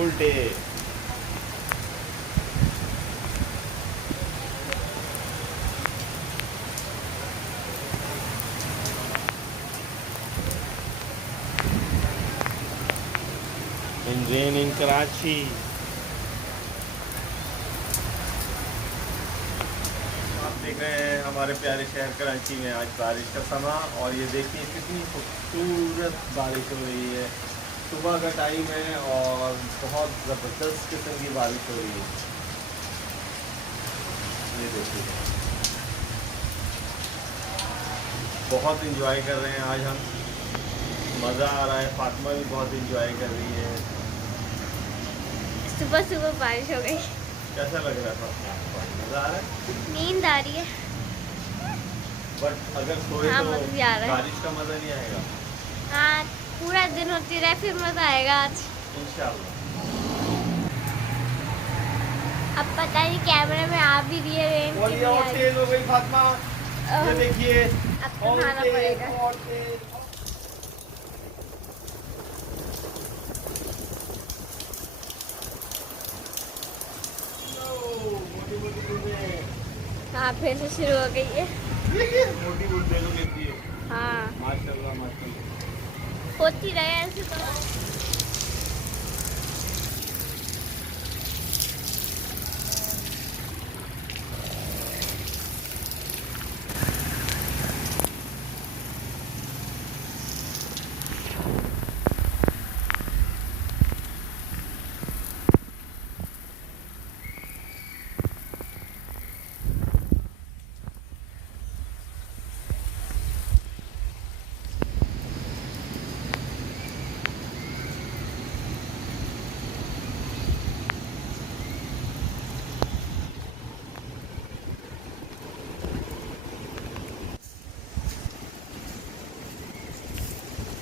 Full day. In rain in Karachi. आप देख रहे हैं हमारे प्यारे शहर कराची में आज बारिश का समा, और ये देखिए कितनी खूबसूरत बारिश हो रही है। सुबह का टाइम है और बहुत ज़बरदस्त किस्म की बारिश हो रही है। ये देखिए बहुत इंजॉय कर रहे हैं आज हम, मज़ा आ रहा है। फातिमा भी बहुत इंजॉय कर रही है। सुबह सुबह बारिश हो गई। कैसा लग रहा था? मज़ा आ रहा है? नींद आ रही है। बट अगर सोए हाँ, तो मज़ा भी आ रहा है। बारिश का मज़ा नहीं आएगा। हाँ, पूरा दिन होती रहे फिर मजा आएगा आज। इंशाल्लाह। अब पता नहीं कैमरे में आ भी रही है रेन और की ये और तेज हो गई फातिमा, ये देखिए अब तो नहाना पड़ेगा। और तेज। मोटी मोटी बूंदें। हाँ, फिर से शुरू हो गई है। मोटी बूंदें तो गिरती है। हाँ, माशाल्लाह माशाल्लाह। होती रहे ऐसे तो।